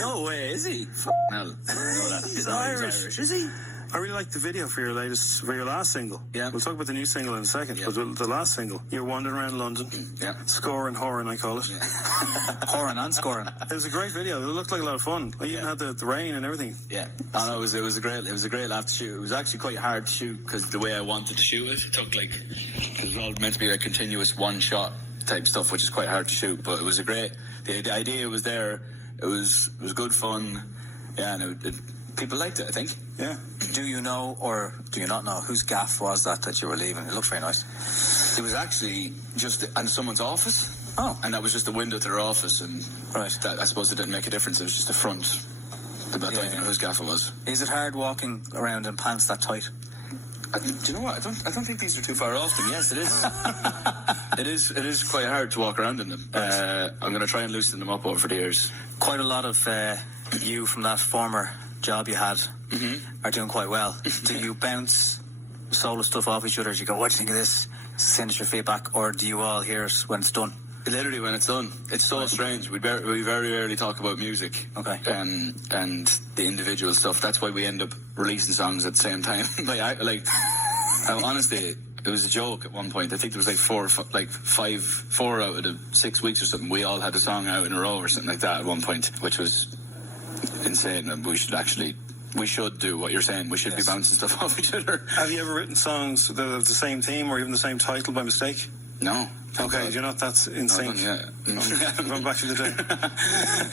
No way, is he? Hell. He's Irish. Is he? I really like the video for your last single. Yeah. We'll talk about the new single in a second, Yeah. but the last single, you're wandering around London. Yeah. Scoring Horan, I call it. Yeah. Pouring and scoring. It was a great video. It looked like a lot of fun. Like, you even had the rain and everything. Yeah. Oh, no, it was a great laugh to shoot. It was actually quite hard to shoot because the way I wanted to shoot it took it was all meant to be a continuous one shot type stuff, which is quite hard to shoot. But it was the idea was there. It was good fun. Yeah, and people liked it, I think. Yeah. Do you know or do you not know whose gaff was that you were leaving? It looked very nice. It was actually just in someone's office. Oh. And that was just the window to their office, and Right. that, I suppose it didn't make a difference. It was just the front. I don't even know whose gaff it was. Is it hard walking around in pants that tight? Do you know what? I don't think these are too far off them. Yes, it is. It is quite hard to walk around in them. I'm going to try and loosen them up over the years. Quite a lot of you from that former job you had are doing quite well. Do you bounce solo stuff off each other? Do you go, what do you think of this? Send us your feedback, or do you all hear it when it's done? Literally when it's done. It's so strange. We very rarely talk about music. Okay. And the individual stuff. That's why we end up releasing songs at the same time. Honestly, it was a joke at one point. I think there was 4 out of the 6 weeks or something. We all had a song out in a row or something like that at one point, which was insane. And we should do what you're saying. We should be bouncing stuff off each other. Have you ever written songs that have the same theme or even the same title by mistake? No. Okay, you're not that in sync. No. Going back to the day.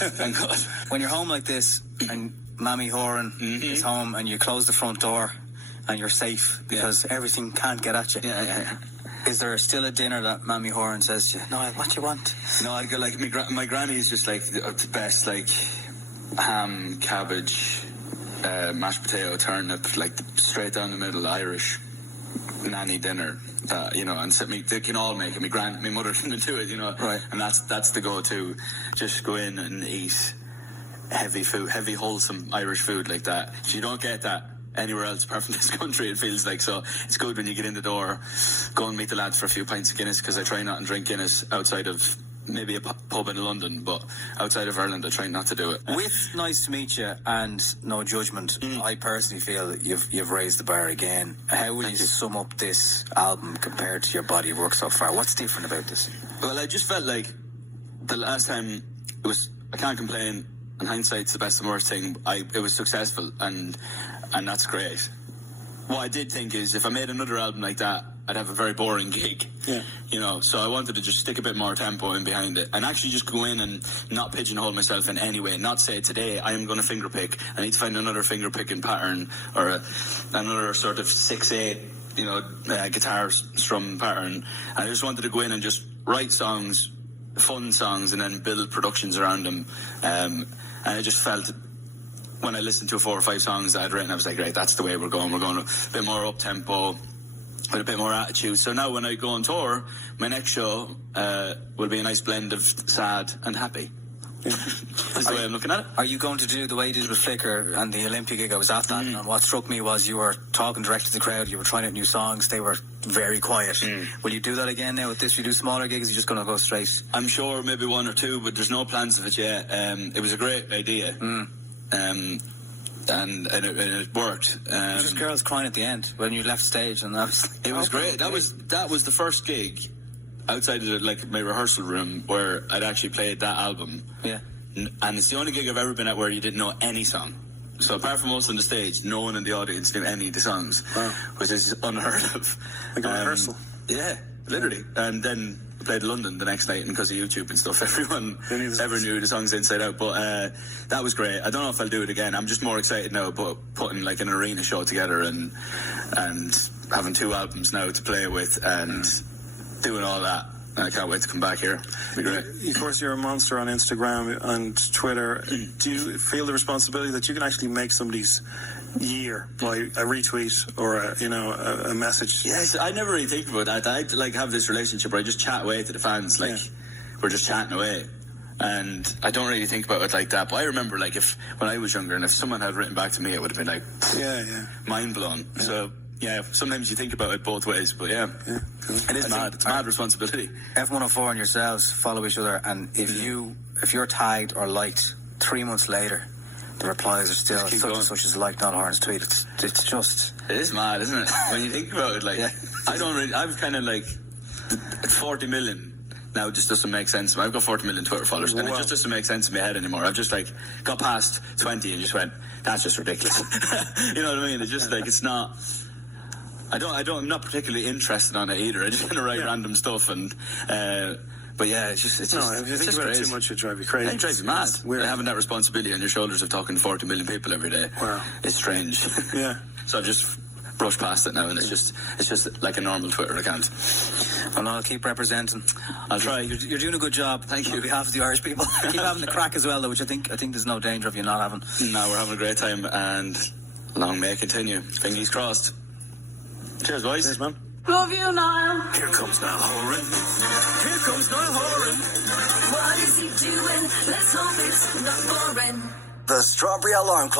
Thank God. When you're home like this and Mammy Horan is home and you close the front door and you're safe because everything can't get at you. Yeah. Is there still a dinner that Mammy Horan says to you, Niall, what do you want? No, I'd go my granny is just the best, ham, cabbage, mashed potato, turnip, straight down the middle Irish nanny dinner. And they can all make it. My mother can do it, Right. And that's the go-to. Just go in and eat heavy food, heavy wholesome Irish food like that. If you don't get that anywhere else apart from this country, it feels like. So it's good when you get in the door, go and meet the lads for a few pints of Guinness, because I try not to drink Guinness outside of maybe a pub in London, but outside of Ireland I try not to do it. With Nice to Meet You and No Judgment, I personally feel that you've raised the bar again. How would you sum up this album compared to your body of work so far? What's different about this? Well, I just felt like the last time I can't complain, and hindsight's the best and worst thing. It was successful, and that's great. What I did think is, if I made another album like that, I'd have a very boring gig. Yeah. So I wanted to just stick a bit more tempo in behind it, and actually just go in and not pigeonhole myself in any way. Not say, today I am going to finger pick. I need to find another finger picking pattern, or another sort of 6/8, guitar strum pattern. And I just wanted to go in and just write songs, fun songs, and then build productions around them. And I just felt, when I listened to 4 or 5 songs that I'd written, I was like, right, that's the way we're going. We're going a bit more up-tempo, with a bit more attitude. So now when I go on tour, my next show will be a nice blend of sad and happy. That's the way I'm looking at it. Are you going to do the way you did with Flicker and the Olympia gig? I was at that, and what struck me was you were talking direct to the crowd, you were trying out new songs, they were very quiet. Will you do that again now with this? Will you do smaller gigs, or are you just going to go straight? I'm sure maybe 1 or 2, but there's no plans of it yet. It was a great idea. And it worked. Just girls crying at the end when you left stage, and it was great. That was the first gig outside of my rehearsal room where I'd actually played that album. Yeah. And it's the only gig I've ever been at where you didn't know any song. So apart from us on the stage, no one in the audience knew any of the songs, which is unheard of. Like a rehearsal. Yeah, literally. And then I played London the next night, and because of YouTube and stuff, everyone ever knew the songs inside out. But that was great. I don't know if I'll do it again. I'm just more excited now about putting an arena show together and having 2 albums now to play with and doing all that. And I can't wait to come back here. It'll be great. Of course, you're a monster on Instagram and Twitter. Do you feel the responsibility that you can actually make somebody's year by a retweet or a message? Yes, I never really think about that. I'd have this relationship where I just chat away to the fans, we're just chatting away. And I don't really think about it like that. But I remember, when I was younger, and if someone had written back to me, it would have been mind blown. Yeah. So Yeah, sometimes you think about it both ways, but yeah. It is mad. It's mad responsibility. FM104 and yourselves follow each other, and if you're tagged or liked 3 months later, the replies are still such and such as like Niall Horan's tweet. It's just... It is mad, isn't it? When you think about it, like, I've kind of like, 40 million now just doesn't make sense. I've got 40 million Twitter followers, and it just doesn't make sense in my head anymore. I've just like got past 20 and just went, that's just ridiculous. You know what I mean? It's just like, it's not... I'm not particularly interested on it either. I just want to write random stuff and... but yeah, it's just if you think about it too much, it drives you crazy. It drives you mad. Having that responsibility on your shoulders of talking to 40 million people every day. Wow. It's strange. Yeah. So I've just brushed past it now, and it's just like a normal Twitter account. Well, I'll keep representing. I'll try. You're doing a good job. Thank you. On behalf of the Irish people. Keep having the crack as well, though, which I think there's no danger of you not having. No, we're having a great time, and long may it continue. Fingers crossed. Cheers, boys. Cheers, man. Love you, Niall. Here comes Niall Horan. Here comes Niall Horan. What is he doing? Let's hope it's not boring. The Strawberry Alarm Clock.